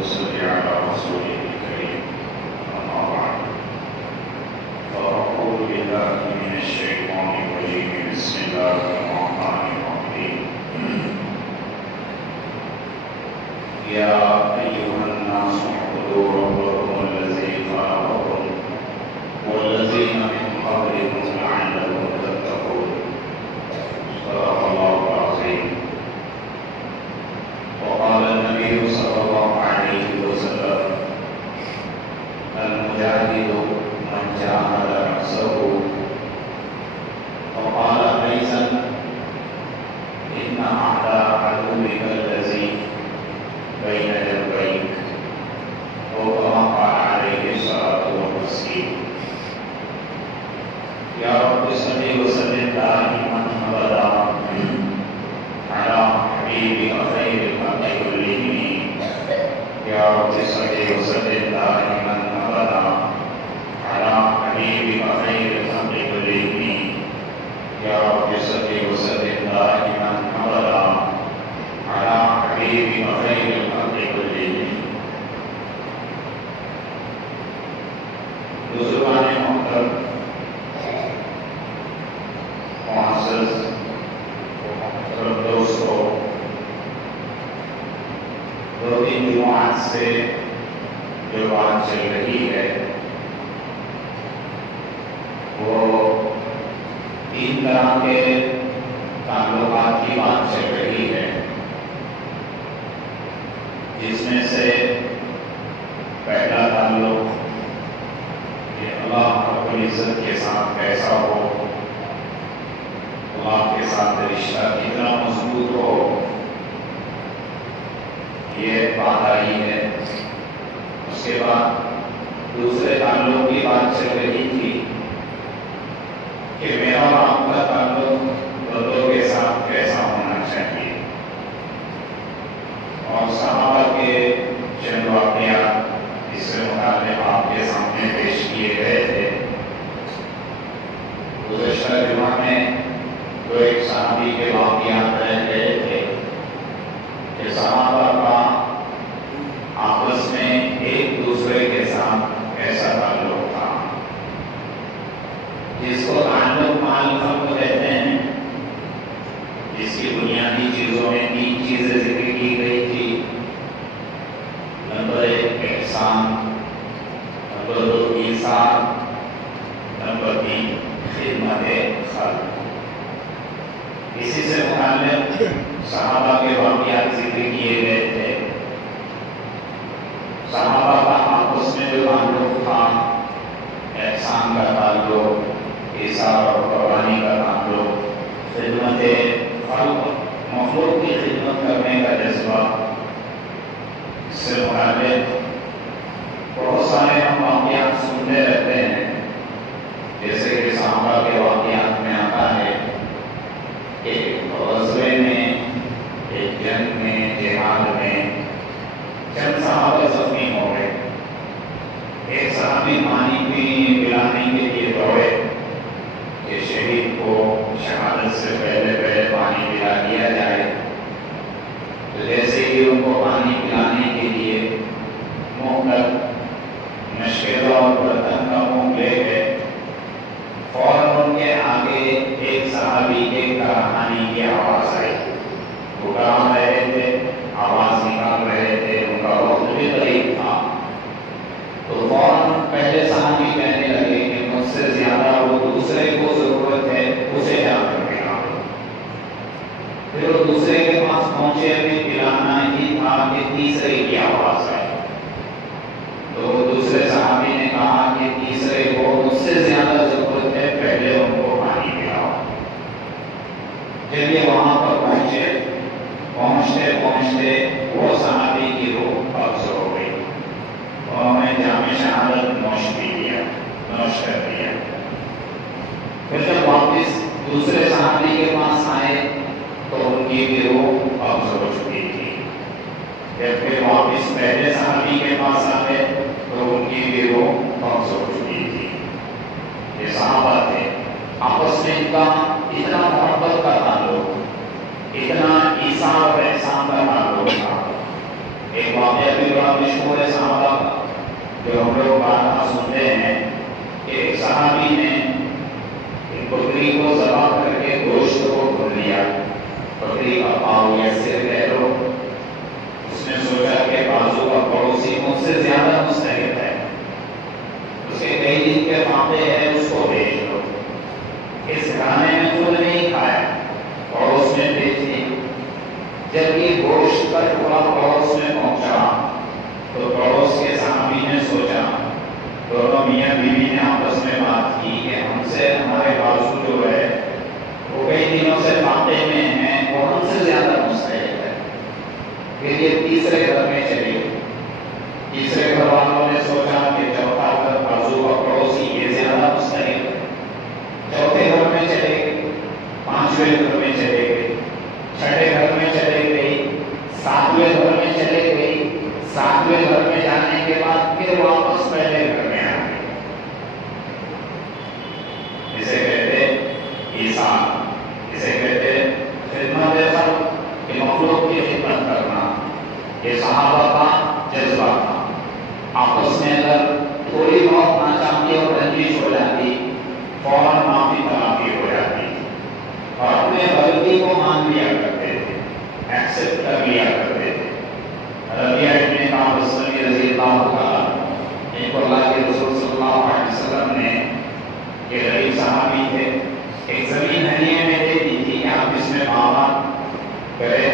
وصل على رسوله الكريم أما بعد فأعوذ بالله من الشيطان الرجيم بسم الله الرحمن الرحيم يا أيها الناس اعبدوا ربكم الذي خلقكم والذين من قبلكم لعلكم تتقون صدق الله العظيم. وقال النبي صلى الله عليه وسلم المجاهد من جاهد نفسه. وقال أيضا إن أعداء عدوك الذي بين جنبيك. وكما قال عليه الصلاة والتسليم. يا رب صل وسلم دائما أبدا على حبيبك خير الخلق كلهم. يا رب صل وسلم دائما أبدا على حبيبك خير الخلق كلهم. يا رب صل وسلم دائما أبدا على حبيبك خير الخلق كلهم. بزرگان محترم، معزز دوستوں، دو تین جماعت سے جو بات چل رہی ہے وہ تین طرح کے تعلقات کی بات چل رہی ہے، جس میں سے پہلا تعلق کہ اللہ رب العزت کے ساتھ کیسا ہو، اللہ کے ساتھ رشتہ کتنا مضبوط ہو، یہ بات آئی ہے۔ اس کے بعد دوسرے تعلق کی بات چل رہی تھی کہ میرا اور آپ کا تعلق بندوں کے ساتھ کیسا ہونا چاہیے، اور صحابہ کے چند واقعات اس سے متعلق آپ کے سامنے پیش کیے گئے تھے۔ گزشتہ جمعہ میں جو ایک صحابی کے واقعات رہ گئے تھے کہ صحابہ کا آپس میں ایک دوسرے کے ساتھ ایسا تعلق تھا جس کو تعلق مع الخلق کہتے ہیں، جس کی بنیادی چیزوں میں تین چیزیں ذکر کی گئی تھی۔ نمبر 1 احسان، نمبر 2 ایثار، نمبر 3 خدمت خلق۔ اسی سے متعلق صحابہ کے واقعات ذکر کیے گئے تھے۔ صحابہ کا آپس میں جو تعلق تھا، احسان کا تعلق، ایثار اور قربانی کا تعلق، خدمت خلق، مخلوق کی خدمت کرنے کا جذبہ، اس سے متعلق بہت سارے ہم واقعات سنتے رہتے ہیں، جیسے کہ صحابہ کے واقعات میں آتا ہے کہ غزوے میں، ایک جنگ میں، جہاد میں چند صحابہ زخمی ہو گئے۔ ایک صحابی پانی پلانے کے لیے دوڑے کہ شہید کو شہادت سے پہلے پانی پلا دیا جائے، تو جیسے ہی ان کو پانی پلانے کے لیے منہ تک مشکلہ اور برتن کا منہ لے گئے، فوراً ان کے آگے ایک صحابی کے کراہانی کی آواز آئی۔ وہ کہاں رہے تھے، آواز نکال رہے تھے، ان کا وقت بھی قریب تھا، تو فوراً پہلے صحابی کہنے لگے کہ مجھ سے زیادہ وہ دوسرے کو ضرورت ہے، اسے جا کر پلاؤ۔ پھر وہ دوسرے کے پاس پہنچے، ابھی پلانا ہی تھا کہ تیسرے کی آواز آئی، تو دوسرے صحابی نے کہا کہ تیسرے کو مجھ سے زیادہ ضرورت ہے، پہلے ان کو پانی پلاؤ۔ جب یہ وہاں پر پہنچتے وہ صحابی کی روح قبض ہو گئی اور انہیں جام شہادت نوش کر دیا۔ پھر جب واپس دوسرے صحابی کے پاس آئے تو ان کی بھی روح قبض ہو چکی تھی۔ جب پھر واپس پہلے صحابی کے پاس آئے تو ان کی بھی روح قبض ہو چکی تھی۔ یہ صحابہ تھے، آپس میں ان کا اتنا محبت کا تعلق، اتنا ایثار اور احسان کا تعلق تھا۔ ایک واقعہ بھی بڑا مشہور ہے صحابہ کا، جو ہم لوگ بارہا سنتے ہیں کہ ایک صحابی نے ایک بکری کو ذبح کر کے گوشت کو بھون لیا، بکری کا پاؤں یا سر کہہ لو۔ اس نے سوچا کہ بازو کا پڑوسی مجھ سے زیادہ مستحق ہے، اس کے کئی دن کے فاقے ہیں، اس کو بھیج دو۔ اس کھانے میں خود نہیں کھایا، پڑوس میں بھیج دی۔ جب یہ گوشت کا ٹکڑا پڑوس میں پہنچا تو پڑوس کے صحابی نے سوچا، دونوں میاں بیوی نے آپس میں بات کی کہ ہم سے ہمارے بازو جو ہے وہ کئی دنوں سے فاقے میں ہیں، وہ ہم سے زیادہ مستحق ہے۔ پھر یہ تیسرے گھر میں چلی گئی۔ تیسرے گھر والوں نے سوچا کہ چوتھا گھر بازو کا پڑوسی یہ زیادہ مستحق ہے، چوتھے گھر میں چلے گئے، پانچویں گھر میں چلے گئے، چھٹے گھر میں چلے گئی، ساتویں گھر میں چلے گئی۔ ساتویں گھر میں جانے کے بعد پھر واپس پہلے گھر میں آ گئی۔ اسے کہتے ایثار، اسے کہتے خدمت خلق، کہ مخلوق کی خدمت کرنا۔ یہ صحابہ کا جذبہ تھا۔ آپس میں اگر تھوڑی بہت ناچاکی اور رنجش ہو جاتی، فوراً معافی تلافی ہو جاتی اور اپنے غلطی کو مان لیا کرتے تھے، ایکسپٹ کر لیا کرتے تھے۔ ربیعہ ابن کعب السلمی رضی اللہ تعالیٰ، ان کو اللہ کے رسول صلی اللہ علیہ وسلم نے، یہ غریب صحابی تھے، ایک زمین ہدیے میں دے دی تھی کہ آپ اس میں باغات کرے،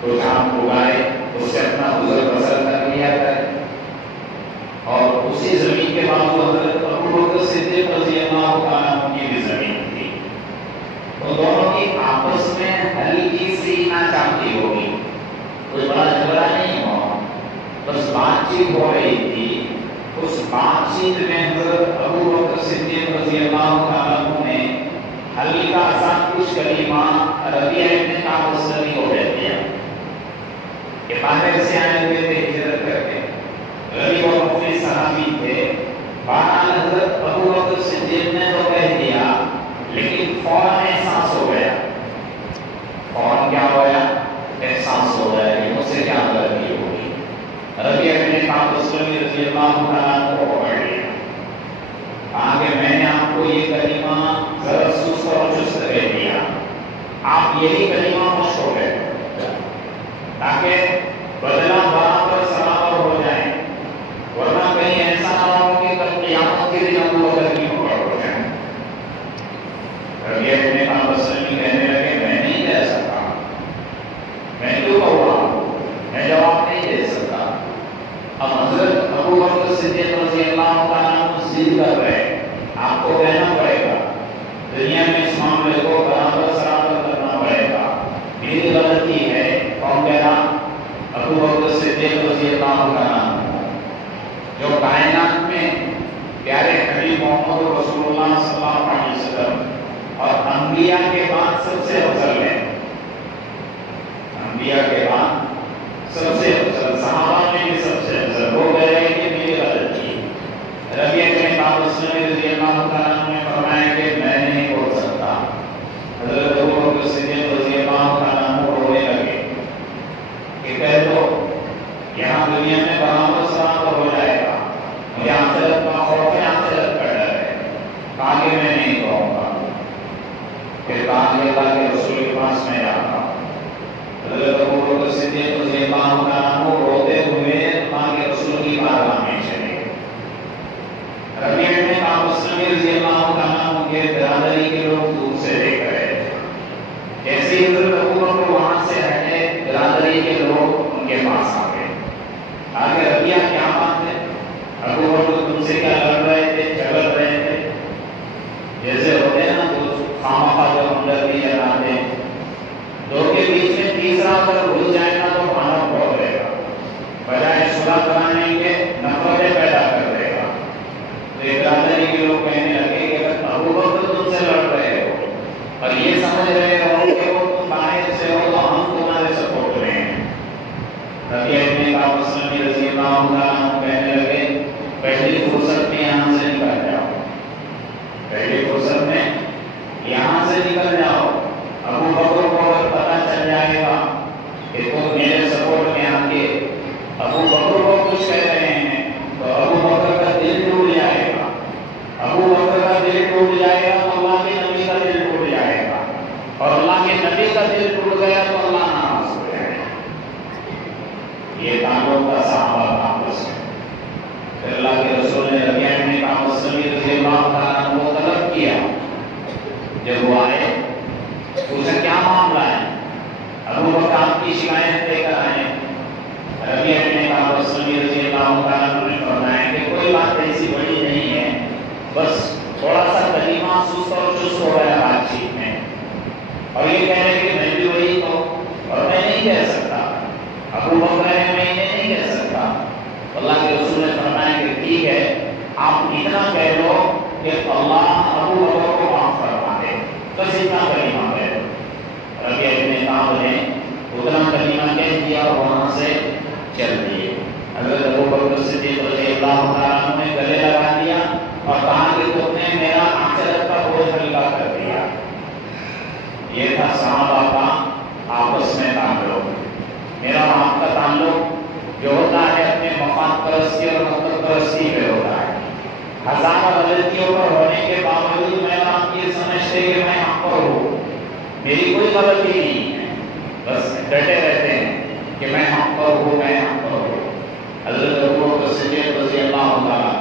کچھ آپ اگائے، اس سے اپنا گزر بسر کر لیا کرے۔ اور اسی زمین کے بعد حضرت ابو بکر صدیق رضی اللہ تعالیٰ عنہ کی بھی زمین تھی۔ تو دونوں کی آپس میں ہلکی سی ناچاکی ہوگی، کوئی بڑا جھگڑا نہیں ہوا، بس بات چیت ہو رہی تھی۔ اس بات چیت میں حضرت ابو بکر صدیق رضی اللہ تعالیٰ عنہ نے ہلکا سا کچھ کلمہ ربیعہ ابن کعب السلمی کو کہہ دیا کہ باہر سے آئے ہوئے تھے ہجرت کر کے، غریب اور مفلس صحابی تھے۔ بہرحال حضرت ابو بکر صدیق نے تو کہہ دیا، لیکن فوراً احساس ہو گیا، فوراً کیا ہو گیا؟ احساس ہو گیا کہ مجھ سے کیا غلطی ہوگی۔ ربیعہ ابن کعب السلمی رضی اللہ تعالیٰ عنہ کو پکڑ لیا، کہا کہ میں نے آپ کو یہ کلمہ ذرا سست اور چست کہہ دیا، آپ یہی کلمہ مشق ہو گئے تاکہ بدلہ برابر سرابر ہو جائے، ورنہ کہیں ایسا نہ ہو کہ کل قیامت کے دن ہم لوگ کی پکڑ ہو جائیں۔ ربیعہ ابن کعب السلمی کہنے لگے، میں نہیں کہہ سکتا، میں کیوں کہوں، میں جواب نہیں دے سکتا۔ اب حضرت ابو بکر صدیق رضی اللہ تعالیٰ عنہ ضد کر رہے، آپ کو کہنا پڑے گا، دنیا میں اس معاملے کو برابر سرابر کرنا پڑے گا، میری غلطی ہے۔ کون کہہ رہا؟ ابو بکر صدیق رضی اللہ تعالیٰ عنہ، جو کائنات میں پیارے حبیب محمد رسول اللہ صلی اللہ علیہ وسلم اور انبیاء کے بعد سب سے افضل ہے، انبیاء کے بعد سب سے افضل، صحابہ میں بھی سب سے افضل، وہ کہہ رہے کہ میری غلطی ہے۔ ربیعہ ابن کعب السلمی رضی اللہ تعالیٰ عنہ نے فرمایا کہ میں نہیں بول سکتا۔ حضرت ابو بکر صدیق رضی اللہ تعالیٰ عنہ رونے لگے کہ کہہ دو، یہاں دنیا میں برابر سرابر ہو جائے گا، مجھے آخرت کا خوف ہے، آخرت کا ڈر ہے۔ کہا کہ میں نہیں کہوں گا۔ پھر کہا کہ اللہ کے رسول کے پاس میں جاتا ہوں۔ حضرت ابو بکر صدیق رضی اللہ تعالیٰ عنہ روتے ہوئے اللہ کے رسول کی بارگاہ میں چلے گئے۔ ربیعہ ابن کعب السلمی رضی اللہ تعالیٰ عنہ کے برادری کے لوگ دور سے دیکھ رہے تھے۔ جیسے ہی حضرت ابو بکر وہاں سے ہٹے، برادری کے لوگ ان کے پاس آ گئے، کہا کہ ربیعہ کیا بات ہے؟ ابو بکر تم سے کیا لڑ رہے تھے، جھگڑ رہے تھے؟ جیسے ہوتے ہیں نا کچھ خامخواہ جو ہمدردی جتاتے ہیں، دو کے بیچ میں تیسرا اگر گھل جائے گا تو کھانا بہت رہے گا، بجائے صلح کرانے کے نفرتیں پیدا کر دے گا۔ تو یہ برادری کے لوگ کہنے لگے کہ اگر ابو بکر تم سے لڑ رہے ہو اور یہ سمجھ رہے ہو کہ وہ تم باہر سے ہو تو ہم تمہارے سپورٹ میں ہیں۔ ربیعہ ابن کعب السلمی رضی اللہ تعالیٰ عنہ کہنے لگے، پہلی فرصت میں یہاں سے نکل جاؤ، پہلی فرصت میں یہاں سے نکل جاؤ۔ ابو بکر کو اگر پتہ چل جائے گا کہ تم میرے سپورٹ میں آ کے کچھ کہہ رہے ہیں تو ابو بکر کا دل ٹوٹ جائے گا، ابو بکر کا دل ٹوٹ جائے گا تو اللہ کے نبی کا دل ٹوٹ جائے گا، اور اللہ کے نبی کا دل ٹوٹ گیا تو اللہ ناراض ہو جائے گا۔ یہ تعلق کا صحابہ کا آپس میں۔ پھر اللہ کے رسول نے ربیعہ بن کعب السلمی رضی اللہ تعالیٰ عنہ کو طلب کیا، جب وہ آئے پوچھا کیا معاملہ ہے؟ ابو بکر آپ کی شکایت لے کر آئے۔ ربیعہ بن کعب السلمی رضی اللہ تعالیٰ عنہ نے فرمایا کہ کوئی بات ایسی بڑی نہیں ہے، بس تھوڑا سا کلمہ سست اور چست ہو گیا بات چیت میں، اور یہ کہہ رہے کہ میں بھی وہی تو، اور میں نہیں کہہ سکتا، ابو بکر ہے میں انہیں نہیں کہہ سکتا۔ اللہ کے رسول نے فرمایا کہ ٹھیک ہے، آپ اتنا کہہ لو کہ اللہ ابو بکر کو معاف فرما دے، بس اتنا کلمہ کہہ لو۔ ربیعہ بن کعب نے اتنا کلمہ کہہ دیا اور وہاں سے چل دیے۔ حضرت ابو بکر صدیق رضی اللہ تعالیٰ عنہ نے گلے لگا دیا اور کہا کہ تم نے میرا آخرت کا بوجھ ہلکا کر دیا۔ یہ تھا صحابہ کا آپس میں تعلق۔ میرا اور آپ کا تعلق جو ہوتا ہے اپنے مفاد پرستی اور مطلب پرستی پہ ہوتا ہے۔ ہزاروں غلطیوں پر ہونے کے باوجود میں اور آپ یہ سمجھتے کہ میں حق پر ہوں، میری کوئی غلطی نہیں ہے، بس ڈٹے رہتے ہیں کہ میں حق پر ہوں، میں حق پر ہوں۔ حضرت ابو بکر صدیق رضی اللہ تعالیٰ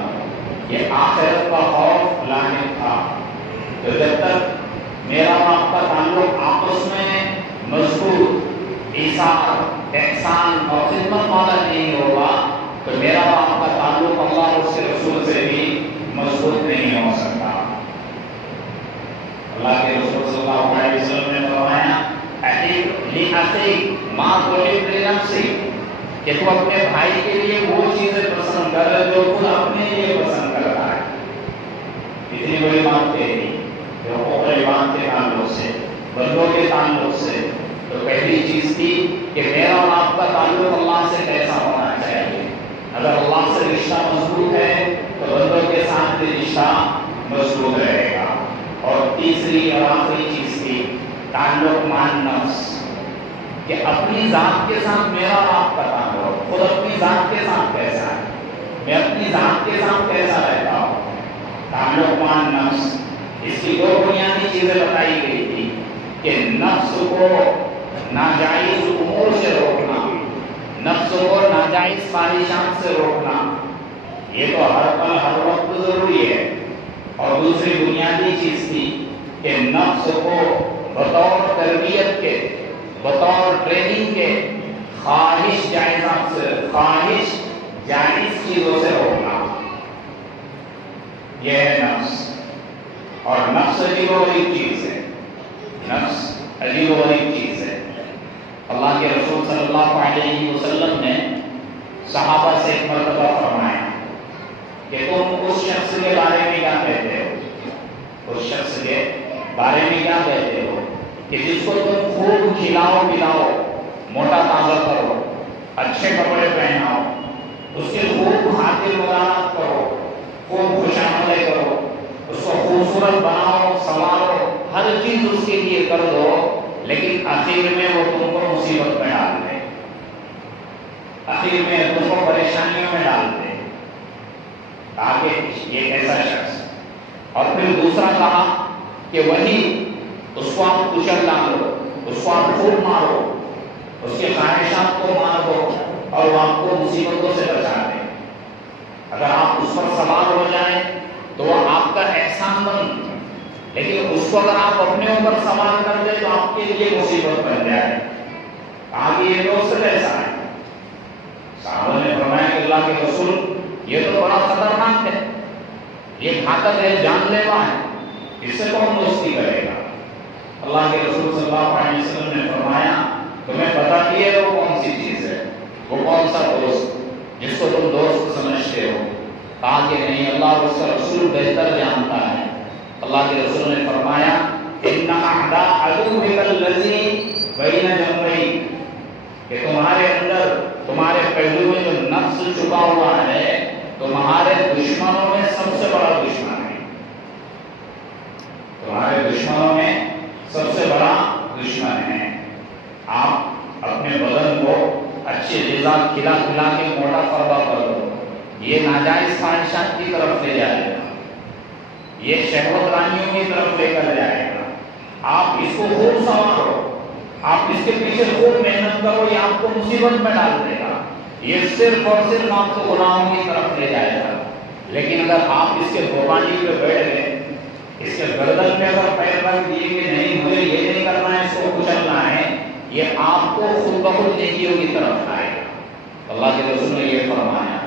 یہ آخرت کا خوف لاحق تھا کہ جب تک میرا اور آپ کا تعلق آپس میں مضبوط، ایثار، احسان اور خدمت والا نہیں ہوگا تو میرا اور آپ کا تعلق اللہ اور اس کے رسول سے بھی مضبوط نہیں ہو سکتا۔ اللہ کے رسول صلی اللہ علیہ وسلم نے فرمایا احب لأخیک ما تحب لنفسک، کہ تو اپنے بھائی کے لیے وہ چیزیں پسند کر جو خود اپنے لیے پسند کرتا ہے۔ اتنی بڑی بات کہہ دی کہ حقوق العباد کے تعلق سے، بندوں کے تعلق سے، تو پہلی چیز تھی کہ میرا اور آپ کا تعلق اللہ سے کیسا ہونا چاہیے۔ اگر اللہ سے رشتہ مضبوط ہے تو بندوں کے ساتھ بھی رشتہ مضبوط رہے گا۔ اور تیسری اور آخری چیز تھی تعلق مان نفس، کہ اپنی ذات کے ساتھ میرا اور آپ کا تعلق، خود اپنی ذات کے ساتھ کیسا ہے، میں اپنی ذات کے ساتھ کیسا رہتا ہوں۔ تعلق مان نفس، اس کی دو بنیادی چیزیں بتائی گئی تھی کہ نفس کو ناجائز امور سے روکنا، نفس کو ناجائز خواہشات سے روکنا، یہ تو ہر پل ہر وقت ضروری ہے۔ اور دوسری بنیادی چیز تھی کہ نفس کو بطور تربیت کے، بطور ٹریننگ کے خواہش جائزات سے، خواہش جائز چیزوں سے روکنا، یہ ہے نفس۔ اور نفس عجیب و غریب چیز ہے، نفس عجیب و غریب چیز ہے۔ اللہ کے رسول صلی اللہ علیہ وسلم نے صحابہ سے ایک مرتبہ فرمایا کہ تم اس شخص کے بارے میں کیا کہتے ہو، اس شخص کے بارے میں کیا کہتے ہو کہ جس کو تم خوب کھلاؤ پلاؤ، موٹا تازہ کرو، اچھے کپڑے پہناؤ، اس کے خوب خاطر مدارات کرو، خوب خوشامدیں کرو، اس کو خوبصورت بناؤ، سنوارو، ہر چیز اس کے لیے کر دو، لیکن آخر میں وہ تم کو مصیبت میں ڈال دے، آخر میں تم کو پریشانیوں میں ڈال دے، تاکہ یہ ایسا شخص۔ اور پھر دوسرا کہا کہ وہی اس کو آپ کچل ڈالو، اس کو آپ خوب مارو، اس کے خواہشات کو مار دو اور وہ آپ کو مصیبتوں سے بچا دے۔ اگر آپ اس پر سوار ہو جائیں تو وہ آپ کا احسان بن، لیکن اس کو اگر آپ اپنے اوپر سوار کر دیں تو آپ کے لیے مصیبت بن جائے۔ آگے یہ دوست کیسا ہے؟ صحابہ نے فرمایا کہ اللہ کے رسول یہ تو بڑا خطرناک ہے، یہ گھاتک ہے، جان لیوا ہے، اس سے کون دوستی کرے گا؟ اللہ کے رسول صلی اللہ علیہ وسلم نے فرمایا تمہیں پتہ ہی ہے وہ کون سی چیز ہے، وہ کون سا دوست جس کو تم دوست سمجھتے ہو؟ کہا کہ نہیں، اللہ اور اس کا رسول بہتر جانتا ہے۔ اللہ کے رسول نے فرمایا ان اعداء عدوک الذی بین جنبیک، کہ تمہارے اندر، تمہارے پہلو میں جو نفس چھپا ہوا ہے، تمہارے دشمنوں میں سب سے بڑا دشمن ہے، تمہارے دشمنوں میں سب سے بڑا دشمن ہے۔ آپ اپنے بدن کو اچھی غذا کھلا کھلا کے موٹا فرما کر دو، یہ ناجائز خواہشات کی طرف لے جائے گا، یہ شہوت رانیوں کی طرف لے کر جائے گا۔ آپ اس کو خوب سنوارو، آپ اس کے پیچھے خوب محنت کرو، یہ آپ کو مصیبت میں ڈال دے گا، یہ صرف اور صرف آپ کو گناہوں کی طرف لے جائے گا۔ لیکن اگر آپ اس کے قربانی پہ بیٹھ گئے، اس کے گردن پہ اگر پیر رکھ دیے کہ نہیں مجھے یہ نہیں کرنا ہے، اس کو کچلنا ہے، یہ آپ کو خود بخود نیکیوں کی طرف لائے گا۔ اللہ کے رسول نے یہ فرمایا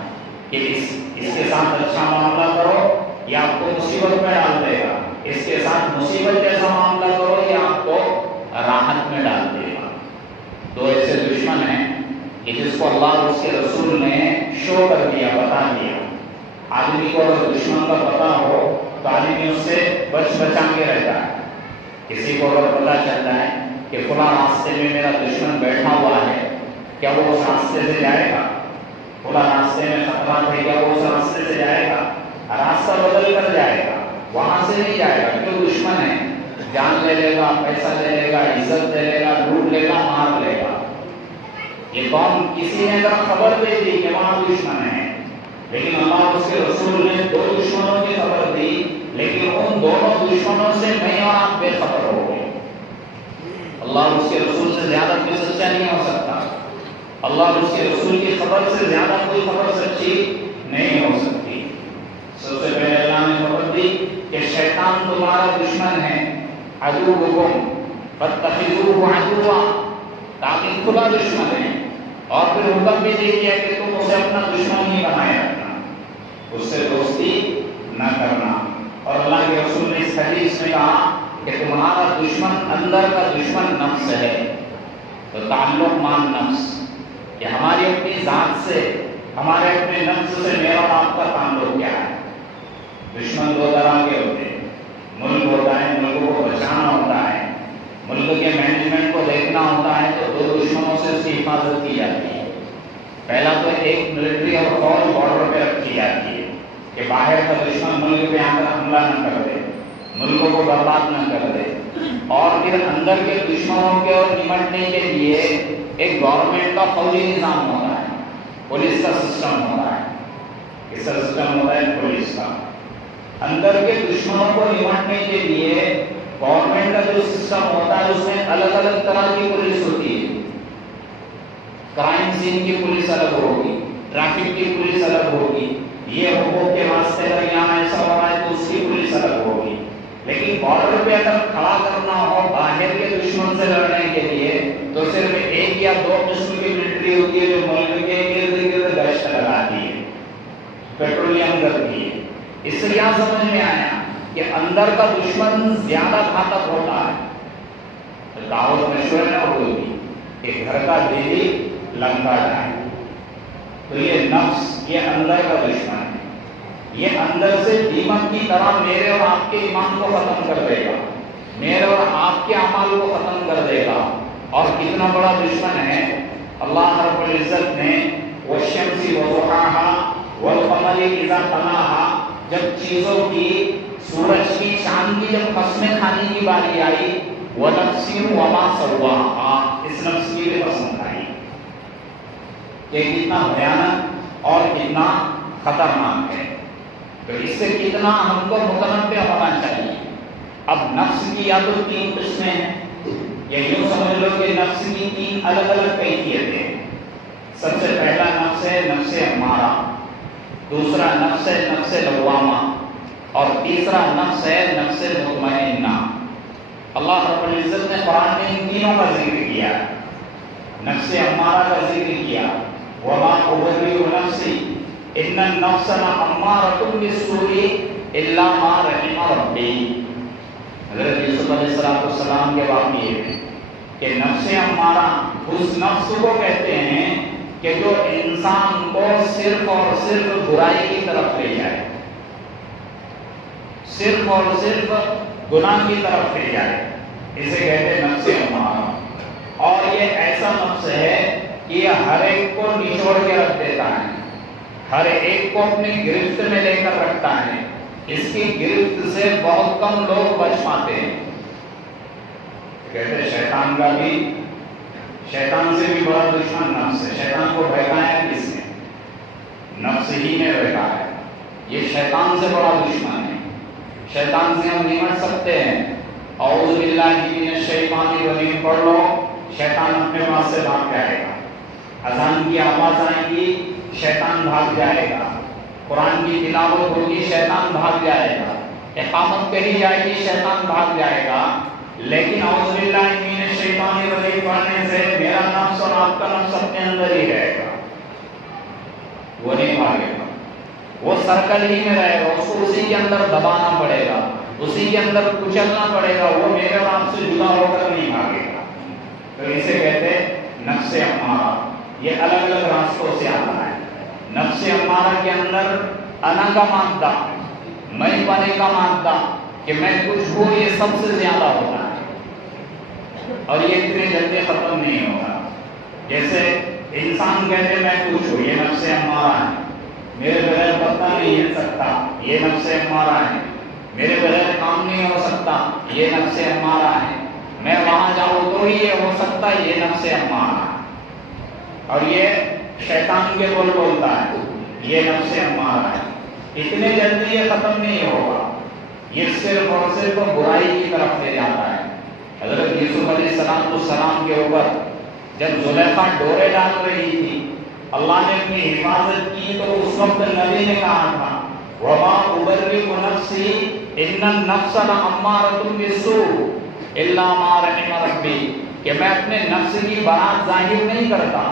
کہ اس کے ساتھ اچھا معاملہ کرو، یہ آپ کو مصیبت میں ڈال دے گا، اس کے ساتھ مصیبت جیسا معاملہ کرو، یہ آپ کو راحت میں ڈال دے گا۔ تو ایسے دشمن ہیں کہ جس کو اللہ اور اس کے رسول نے شو کر دیا، بتا دیا۔ آدمی کو اگر دشمن کا پتہ ہو تو آدمی اس سے بچا کے رہتا ہے۔ کسی کو اگر پتہ چلتا ہے کہ فلاں راستے میں میرا دشمن بیٹھا ہوا ہے، کیا وہ اس راستے سے جائے گا؟ فلاں راستے میں خطرات ہے، کیا وہ اس راستے سے جائے گا؟ راستہ بدل کر جائے گا، وہاں سے نہیں جائے گا، کیوں؟ دشمن ہے، جان لے لے گا، پیسہ لے لے گا، عزت لے لے گا، لوٹ لے گا، مار لے گا۔ یہ قوم کسی نے اگر خبر دے دی کہ وہاں دشمن ہے، لیکن اللہ اور اس کے رسول نے دو دشمنوں کی خبر دی، لیکن ان دونوں دشمنوں سے میں اور آپ بے خبر ہو گئے۔ اللہ اور اس کے رسول سے زیادہ کوئی سچا نہیں ہو سکتا، اللہ اور اس کے رسول کی خبر سے زیادہ کوئی خبر سچی نہیں ہو سکتی۔ سب سے پہلے اللہ نے خبر دی کہ شیطان تمہارا دشمن ہے، عدوکم فاتخذوہ عدوا، تاکہ کھلا دشمن ہے، اور پھر حکم بھی دے دیا کہ تم اسے اپنا دشمن ہی بنائے رکھنا، اس سے دوستی نہ کرنا۔ اور اللہ کے رسول نے اس حدیث میں کہا کہ تمہارا دشمن اندر کا دشمن نفس ہے۔ تو تعلق مان نفس، کہ ہماری اپنی ذات سے، ہمارے اپنے نفس سے میرا اور آپ کا تعلق کیا ہے؟ دشمن دو طرح کے ہوتے ہیں، ملک ہوتا ہے، ملک کو بچانا ہوتا ہے، ملک کے مینجمنٹ کو دیکھنا ہوتا ہے، تو دو دشمنوں سے اس کی حفاظت کی جاتی ہے۔ پہلا تو ایک ملٹری اور فوج بارڈر پہ رکھی جاتی ہے کہ باہر کا دشمن ملک پہ آ کر حملہ نہ کر دے، ملکوں کو برباد نہ کر دے۔ اور پھر اندر کے دشمنوں کے اور نمٹنے کے لیے ایک گورنمنٹ کا فوجی نظام ہوتا ہے، پولیس کا سسٹم ہوتا ہے، اس کا سسٹم ہوتا ہے پولیس کا۔ اندر کے دشمنوں کو نمٹنے کے لیے گورنمنٹ کا جو سسٹم ہوتا ہے اس میں الگ الگ طرح کی پولیس ہوتی ہے۔ کرائم سین کی پولیس الگ ہوگی، ٹریفک کی پولیس الگ ہوگی، یہ حقوق کے واسطے اگر یہاں ایسا ہو رہا ہے تو اس کی پولیس الگ ہوگی۔ لیکن بارڈر پہ اگر کھڑا کرنا ہو باہر کے دشمن سے لڑنے کے لیے تو صرف ایک یا دو قسم کی ملٹری ہوتی ہے جو ملک کے ارد گرد گشت لگاتی ہے، پیٹرولیم کرتی ہے۔ اس سے کیا سمجھ میں آیا کہ اندر کا دشمن زیادہ گھاتک ہوتا ہے۔ دعوت مشورہ نہ ہوگی کہ گھر کا دیوی لنکا جائے، تو یہ نفس، یہ اندر کا دشمن ہے، یہ اندر سے دیمک کی طرح میرے اور آپ کے ایمان کو ختم کر دے گا، میرے اور آپ کے اعمال کو ختم کر دے گا۔ اور کتنا بڑا دشمن ہے، اللہ رب العزت نے والشمس وضحاها والقمر اذا تلاها، جب چیزوں کی، سورج کی، چاند کی جب قسمیں کھانے کی باری آئی، وَنَفْسٍ وَمَا سَوَّاهَا، اس نفس کی بھی قسم کھائی، یہ کتنا بھیانک اور کتنا خطرناک ہے۔ تو اس سے کتنا ہم کو متنبع ہونا چاہیے۔ اب نفس کی یا تو تین قسمیں ہیں، یا یوں سمجھ لو کہ نفس کی تین الگ الگ کیفیتیں ہیں۔ سب سے پہلا نفس ہے نفس امارہ، دوسرا نفس ہے نفس لوامہ، اور تیسرا نفس ہے نفس مطمئنہ۔ اللہ رب العزت نے قرآن میں ان تینوں کا ذکر کیا، نفس امارہ کا ذکر کیا، وما ابرئ نفسی ان النفس لامارۃ بالسوء الا ما رحم ربی۔ حضرت یوسف علیہ السلام کے واقعے میں کہ نفس امارہ اس نفس کو کہتے ہیں کہ جو انسان کو صرف اور صرف برائی کی طرف لے جائے، صرف اور صرف گناہ کی طرف لے جائے، اسے کہتے ہیں نفس امارہ۔ اور یہ ایسا نفس ہے کہ یہ ہر ایک کو نچوڑ کے رکھ دیتا ہے، ہر ایک کو اپنی گرفت میں لے کر رکھتا ہے، اس کی گرفت سے بہت کم لوگ بچ پاتے ہیں۔ کہتے ہیں شیطان کا بھی، شیطان سے بھی بڑا دشمن نفس ہے۔ شیطان کو بہکایا کس نے؟ نفس ہی میں رہتا ہے. یہ شیطان سے بڑا دشمن ہے. شیطان سے ہم نمٹ سکتے ہیں. اعوذ باللہ من الشیطان الرجیم پڑھ لو، شیطان اپنے پاس سے بھاگ جائے گا. اذان کی آواز آئے گی، شیطان بھاگ جائے گا. قرآن کی تلاوت ہوگی، شیطان بھاگ جائے گا. اقامت کہی جائے گی، شیطان بھاگ جائے گا. لیکن اعوذ باللہ من الشیطان الرجیم پڑھنے سے میرا نفس اور آپ کا نفس اپنے اندر ہی رہے گا، وہ نہیں بھاگے گا. وہ سرکل ہی میں رہے گا، اس کو اسی کے اندر دبانا پڑے گا، اسی کے اندر کچلنا پڑے گا. وہ میرے اور آپ سے جدا ہو کر نہیں بھاگے گا. تو اسے کہتے ہیں نفس امارہ. یہ الگ الگ راستوں سے آتا ہے. نفس امارہ کے اندر انا کا مادہ، میں پنے کا مادہ، کہ میں کچھ ہوں یہ سب سے زیادہ ہوتا ہے، اور یہ اتنے جلدی ختم نہیں ہوگا. جیسے انسان کہتے میں کچھ ہوں، یہ نفس امارہ ہے. میرے بغیر پتہ نہیں ہل سکتا، یہ نفس امارہ ہے. میرے بغیر کام نہیں ہو سکتا، یہ نفس امارہ ہے. میں وہاں جاؤں تو ہی یہ ہو سکتا ہے، یہ نفس امارہ ہے. اور یہ شیطان کے بول بولتا ہے، یہ نفس امارہ ہے. اتنے جلدی یہ ختم نہیں ہوگا. یہ صرف اور صرف برائی کی طرف لے جاتا ہے. حضرت یوسف علیہ السلام کے اوپر جب زلیخا ڈورے ڈال رہی تھی، اللہ نے اپنی حفاظت کی، تو اس وقت نبی نے کہا تھا وَمَا أُبَرِّئُ نَفْسِي إِنَّ النَّفْسَ لَأَمَّارَةٌ بِالسُّوءِ إِلَّا مَا رَحِمَ رَبِّي، کہ میں اپنے نفس کی برات ظاہر نہیں کرتا،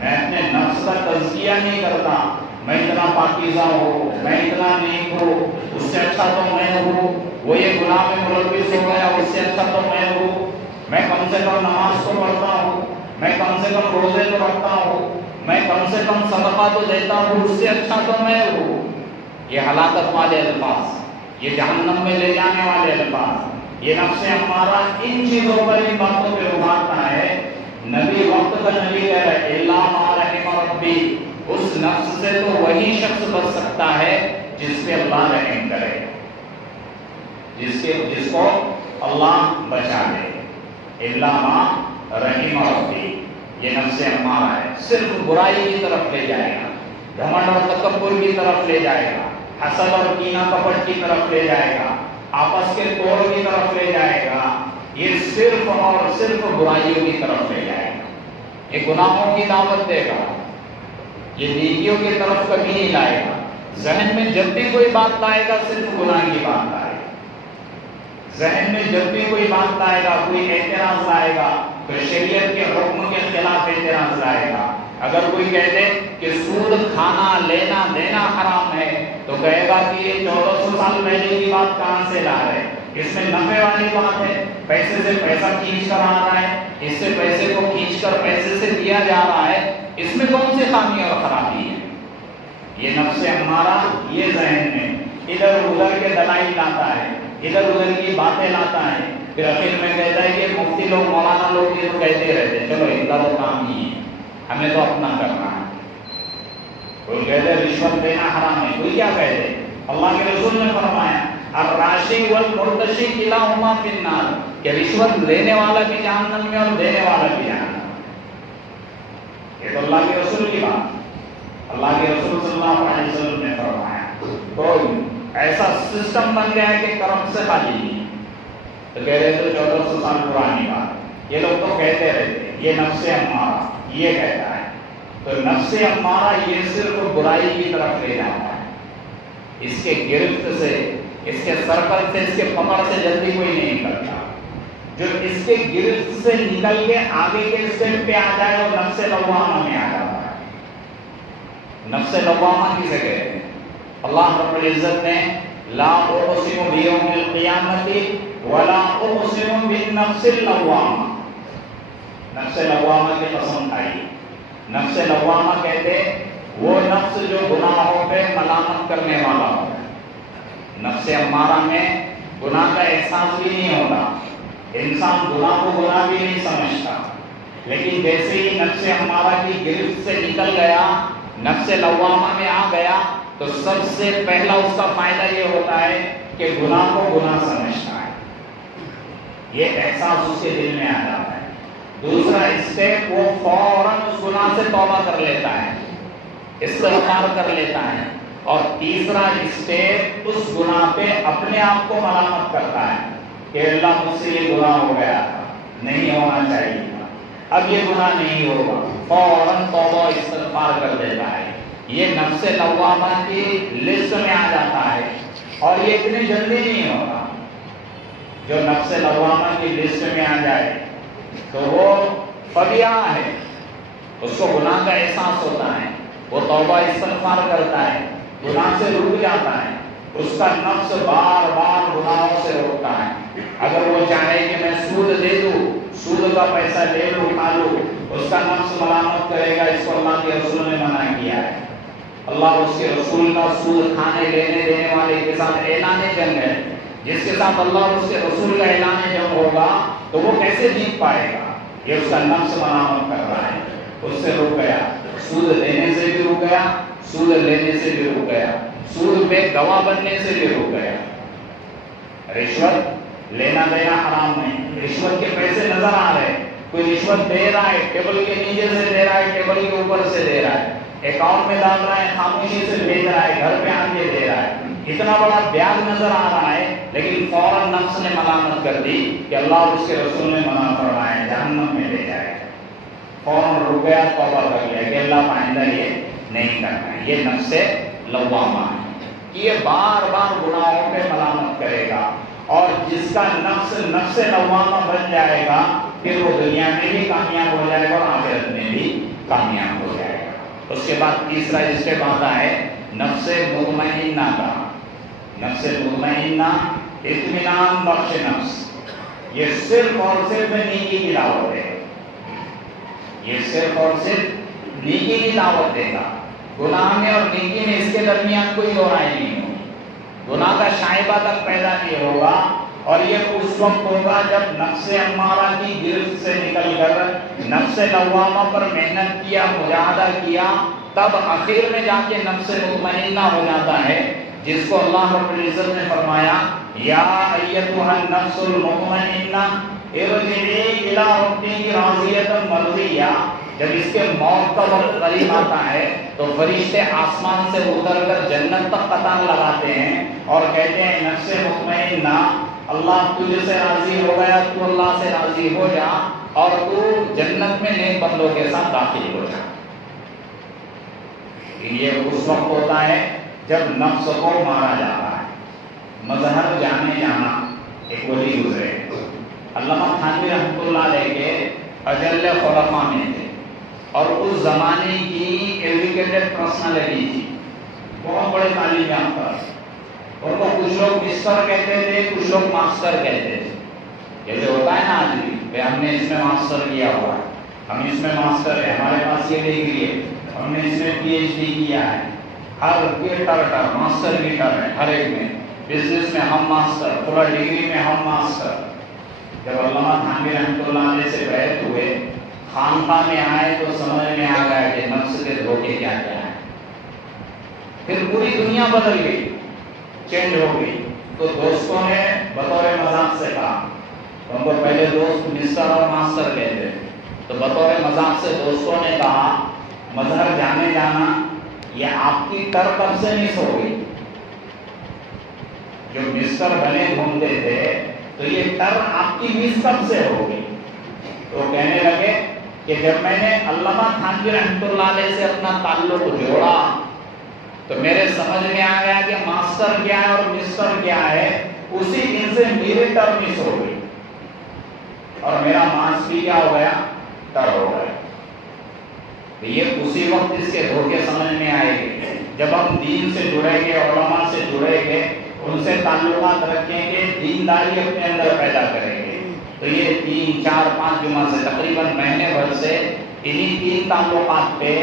میں اپنے نفس کا تزکیہ نہیں کرتا. میں اتنا پاکیزہ ہوں، میں اتنا نیک ہوں، اس سے اچھا تو میں ہوں. وہ یہ گناہ میں ملوث ہو گیا، اس سے اچھا تو میں ہوں. میں کم سے کم نماز تو پڑھتا ہوں، میں کم سے کم روزے تو رکھتا ہوں، میں کم سے کم صدقہ تو دیتا ہوں، اس سے اچھا تو میں ہوں. یہ ہلاکت والے الفاظ، یہ جہنم میں لے جانے والے الفاظ. یہ نفس امارہ ان چیزوں پر، ان باتوں پہ ابھارتا ہے. نبی وقت کا نبی کہہ رہا ہے الا ما رحم ربی، اس نفس سے تو وہی شخص بچ سکتا ہے جس پہ اللہ رحم کرے، جس کو اللہ بچا لے. الا ما رحم ربی، یہ نفس امارہ ہے. صرف برائی کی طرف لے جائے گا، گھمنڈ اور تکبر کی طرف لے جائے گا، حسد اور کینہ کپٹ کی طرف لے جائے گا، آپس کے توڑ کی طرف لے جائے گا. یہ صرف اور صرف برائیوں کی طرف لے جائے گا. یہ گناہوں کی دعوت دے گا، یہ نیکیوں کی طرف کبھی نہیں لائے گا. ذہن میں جب بھی کوئی بات لائے گا صرف گناہ کی بات لائے گا. ذہن میں جب بھی کوئی بات لائے گا، کوئی اعتراض لائے گا، تو شریعت کے حکم کے خلاف اعتراض لائے گا. اگر کوئی کہہ دے کہ سود کھانا لینا دینا حرام ہے، تو کہے گا کہ یہ 1400 سال پہلے کی بات کہاں سے لا رہے، اس میں نفع والی بات ہے. پیسے سے پیسہ کھینچ کر آ رہا ہے، اس سے پیسے کو کھینچ کر پیسے سے دیا جا رہا ہے، اس میں کون سی خامی اور خرابی ہے. یہ نفس امارہ یہ ذہن میں ادھر ادھر کے دلائل لاتا ہے، ادھر ادھر کی باتیں لاتا ہے. پھر آخر میں کہتا ہے کہ مفتی لوگ مولانا لوگ یہ تو کہتے رہتے، چلو ان کا تو کام نہیں ہے، ہمیں تو اپنا کرنا ہے. کوئی کہتے رشوت دینا حرام ہے، کوئی کیا کہتے. اللہ کے رسول نے فرمایا الراشی والمرتشی کلاہما فی النار، کہ رشوت لینے والا بھی جہنم میں اور دینے والا بھی جہنم. یہ تو اللہ کے رسول کی بات، اللہ کے رسول صلی اللہ علیہ وسلم نے فرمایا. تو ایسا سسٹم بن گیا ہے کہ کرم سے خالی نہیں. تو کہہ رہے تھے 1400 سال پرانی بات. یہ لوگ تو کہتے رہتے یہ نفس امارہ یہ کہتا ہے. تو نفس امارہ یہ صرف برائی کی طرف لے جاتا ہے. اس کے گرفت سے، اس کے سرکل سے، اس کے پکڑ سے جلدی کوئی نہیں نکلتا. جو اس کے گرفت سے نکل کے آگے کے اسٹیپ پہ آ جائے وہ نفس لوامہ میں آ جاتا ہے. نفس لوامہ کسے کہتے ہیں؟ اللہ رب العزت نے لا اقسم بیوم القیامت ولا اقسم بالنفس اللوامہ، نفس لوامہ کی قسم کھائی. نفس لوامہ کہتے وہ نفس جو گناہوں پہ ملامت کرنے والا ہوتا ہے. نفس امارہ میں گناہ کا احساس بھی نہیں ہوتا، انسان گناہ کو گناہ بھی نہیں سمجھتا. لیکن جیسے ہی نفس امارہ کی گرفت سے نکل گیا، نفس لوامہ میں آ گیا، تو سب سے پہلا اس کا فائدہ یہ ہوتا ہے کہ گناہ کو گناہ سمجھتا ہے. یہ احساس اس کے دل میں آ جاتا ہے. دوسرا اسٹیپ، وہ فوراً اس گناہ سے توبہ کر لیتا ہے. استغفار کر لیتا ہے، اور تیسرا اسٹیپ اس گناہ پہ اپنے آپ کو ملامت کرتا ہے کہ اللہ مجھ سے یہ گناہ ہو گیا تھا، نہیں ہونا چاہیے تھا، اب یہ گناہ نہیں ہوگا، فوراً توبہ استغفار کر دیتا ہے۔ یہ نفس لوامہ کی لسٹ میں آ جاتا ہے، اور یہ اتنی جلدی نہیں ہوتا۔ جو نفس لوامہ کی لسٹ میں آ جائے تو وہ فبیہ ہے، اس کو گناہ کا احساس ہوتا ہے، وہ توبہ استغفار کرتا ہے، گناہ سے رک جاتا ہے، اس کا نفس بار بار گناہوں سے روکتا ہے۔ اگر وہ چاہے کہ میں سود دے دوں، سود کا پیسہ لے لوں، کھا لوں، اس کا نفس ملامت کرے گا، اس کو اللہ کے رسول نے منع کیا ہے۔ اللہ اور اس کے رسول کا سود کھانے لینے دینے والے کے ساتھ اعلان جنگ ہے۔ جس کے ساتھ اللہ اور اس کے رسول کا اعلان جنگ ہوگا تو وہ کیسے جیت پائے گا؟ یہ اس کا نفس ملامت کر رہا ہے، اس سے رک گیا، سود دینے سے بھی رک گیا، سود لینے سے بھی رک گیا، سود پہ گواہ بننے سے بھی رک گیا۔ رشوت لینا دینا حرام نہیں، رشوت کے پیسے نظر آ رہے، کوئی رشوت دے رہا ہے، ٹیبل کے نیچے سے دے رہا ہے، ٹیبل کے اوپر سے دے رہا ہے، اکاؤنٹ میں ڈال رہا ہے، خاموشی سے بھیج رہا ہے، گھر پہ آ کے دے رہا ہے، اتنا بڑا بیاج نظر آ رہا ہے، لیکن فوراً نفس نے ملامت کر دی کہ اللہ اور اس کے رسول نے منع فرمایا ہے، جہنم میں لے جائے گا۔ فوراً رک گیا، توبہ کر لیا کہ اللہ آئندہ یہ نہیں کرنا ہے۔ یہ نفس لوامہ ہے، یہ بار بار گناہوں پہ ملامت کرے گا، اور جس کا نفس لوامہ بن جائے گا، پھر وہ دنیا میں بھی کامیاب ہو جائے گا اور آخرت میں بھی کامیاب ہو جائے گا۔ اس کے بعد تیسرا اسٹیپ آتا ہے نفس مطمئنہ کا۔ نفس مطمئنہ اطمینان بخش نفس، یہ صرف اور صرف نیکی کی دعوت ہے، یہ صرف اور صرف نیکی کی دعوت دے گا۔ گناہ میں اور نیکی میں اس کے درمیان کوئی دو رائے نہیں ہوگی، گناہ کا شائبہ تک پیدا نہیں ہوگا، اور یہ اس وقت ہوگا جب نفس امارہ کی گرفت سے نکل کر نفس لوامہ پر محنت کیا، مجاہدہ کیا، تب آخر میں جا کے نفس مطمئنہ ہو جاتا ہے، جس کو اللہ رب العزت نے فرمایا یا ایتھا النفس المطمئنہ ارجعی الی ربک راضیۃ مرضیہ۔ جب اس کے موت کا وقت قریب آتا ہے تو فرشتے آسمان سے اتر کر جنت تک قدم لگاتے ہیں اور کہتے ہیں نفس مطمئنہ، اللہ تجھ سے راضی ہو گیا، تو اللہ سے راضی ہو جا، اور تو جنت میں نیک بندوں کے ساتھ داخل ہو جا۔ یہ اس وقت ہوتا ہے جب نفس کو مارا جاتا ہے۔ مظہر جانے جانا ایک ولی گزرے، علامہ تھانوی رحمۃ اللہ علیہ کے اجل خلفاء میں تھے، اور اس زمانے کی ایجوکیٹڈ پرسنالٹی تھی، بہت بڑے تعلیم یافتہ، اور وہ کچھ لوگ مسٹر کہتے تھے، کچھ لوگ ماسٹر کہتے تھے، جیسے ہوتا ہے نا آج بھی، ہم نے اس میں ماسٹر کیا ہوا ہے، ہم اس میں ماسٹر ہے، ہمارے پاس یہ ڈگری ہے، ہم نے اس میں پی ایچ ڈی کیا ہے، ہر ٹر ماسٹر کی ٹر ہے، ہر ایک میں، بزنس میں ہم ماسٹر، پورا ڈگری میں ہم ماسٹر۔ جب علامہ تھانوی رحمۃ اللہ علیہ سے بیعت ہوئے، خانقاہ میں آئے تو سمجھ میں آ گیا کہ نفس کے دھوکے کیا کیا ہیں۔ پھر پوری دنیا بدل گئی، چینج ہو گئی، تو دوستوں نے بطور مذاق سے کہا، ان کو پہلے دوست مسٹر اور ماسٹر کہتے، تو بطور مذاق سے دوستوں نے کہا مظہر جانے جانا یہ آپ کی ٹر کب سے مس ہو گئی؟ جو مسٹر بنے گھومتے تھے تو یہ ٹر آپ کی مس کب سے ہو گئی؟ تو کہنے لگے کہ جب میں نے علامہ تھانوی رحمۃ اللہ علیہ سے اپنا تعلق جوڑا تو میرے سمجھ میں آ گیا کہ ماسٹر کیا ہے اور مسٹر کیا ہے، اسی دن سے میرے ٹر مس ہو گئی، اور میرا ماس بھی کیا ہو گیا؟ ٹر ہو گیا۔ یہ اسی وقت اس کے دھوکے سمجھ میں آئے گے جب ہم دین سے جڑیں گے، علماء سے جڑیں گے، ان سے تعلقات رکھیں گے، دینداری اپنے اندر پیدا کریں گے۔ تو یہ 3 4 5 جمعہ سے تقریباً مہینے بھر سے انہی 3 تعلقات پہ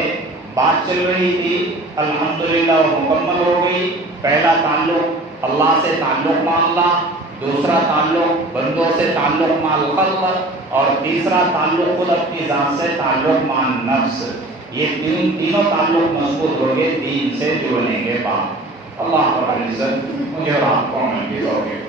بات چل رہی تھی، الحمدللہ وہ مکمل ہو گئی۔ پہلا تعلق اللہ سے تعلق معاملہ، دوسرا تعلق بندوں سے تعلق مع الخلق، اور تیسرا تعلق خود اپنی ذات سے تعلق مع النفس۔ یہ تینوں تعلق مضبوط ہو گئے دین سے جڑنے کے بعد۔ اللہ رب العزت مجھے اور آپ کو عمل کی توفیق